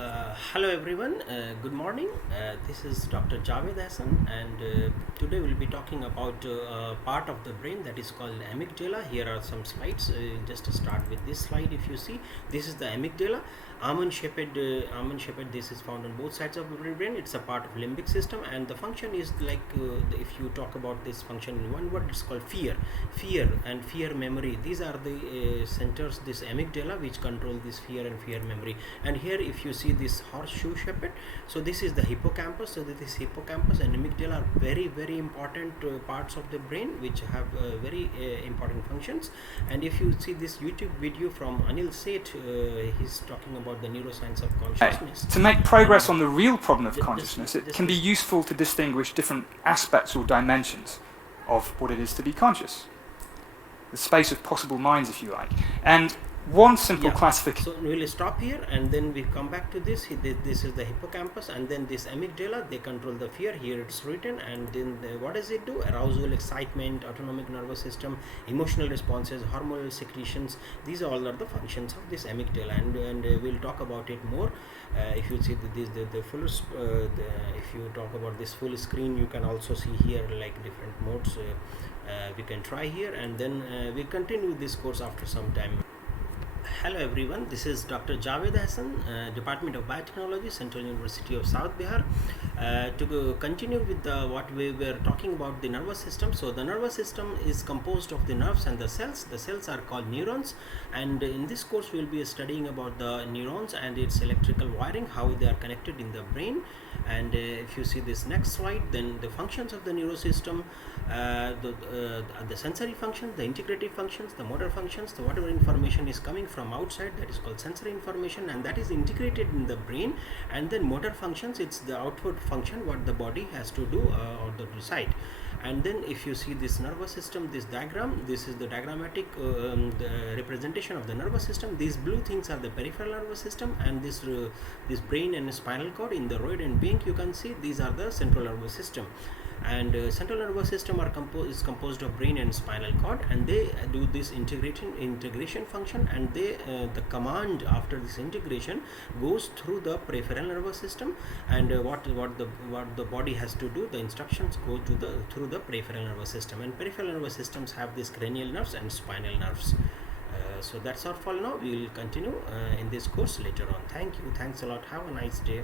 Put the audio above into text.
Hello everyone, good morning. This is Dr. Javed Hassan, and today we'll be talking about a part of the brain that is called amygdala. Here are some slides. Just to start with this slide, if you see, this is the amygdala. Almond shaped. This is found on both sides of the brain. It's a part of limbic system, and the function is like if you talk about this function in one word, it's called fear and fear memory. These are the centers, this amygdala, which control this fear and fear memory. And here, if you see this horseshoe shaped, so this is the hippocampus. So this hippocampus and amygdala are very important parts of the brain, which have very important functions. And if you see this YouTube video from Anil Seth, he's talking about the neuroscience of consciousness. To make progress on the real problem of consciousness, it can be useful to distinguish different aspects or dimensions of what it is to be conscious. The space of possible minds, if you like. And one simple classification. So we'll stop here and then we come back to this. This is the hippocampus, and then this amygdala, they control the fear. Here it's written, and then what does it do? Arousal, excitement, autonomic nervous system, emotional responses, hormonal secretions. These all are the functions of this amygdala, and we'll talk about it more. If you see the full, if you talk about this full screen, you can also see here like different modes. We can try here, and then we continue this course after some time. Hello everyone, this is Dr. Javed Hassan, Department of Biotechnology, Central University of South Bihar. To continue with what we were talking about, the nervous system. So the nervous system is composed of the nerves and the cells. The cells are called neurons, and in this course we will be studying about the neurons and its electrical wiring, how they are connected in the brain. And if you see this next slide, then the functions of the neurosystem, the sensory functions, the integrative functions, the motor functions, the whatever information is coming from outside, that is called sensory information, and that is integrated in the brain. And then motor functions, it's the outward function what the body has to do or to decide. And then if you see this nervous system, this diagram, this is the diagrammatic the representation of the nervous system. These blue things are the peripheral nervous system, and this brain and spinal cord in the red and pink, you can see these are the central nervous system. And central nervous system is composed of brain and spinal cord, and they do this integration function, and they the command after this integration goes through the peripheral nervous system, and what the body has to do, the instructions go to through the peripheral nervous system. And peripheral nervous systems have these cranial nerves and spinal nerves. So that's all for now. We will continue in this course later on. Thank you. Thanks a lot. Have a nice day.